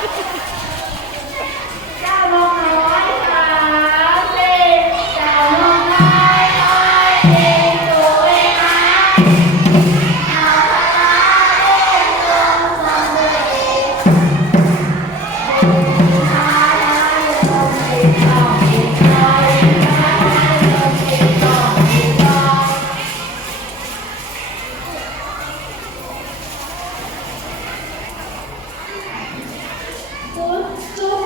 Ha ha ha! so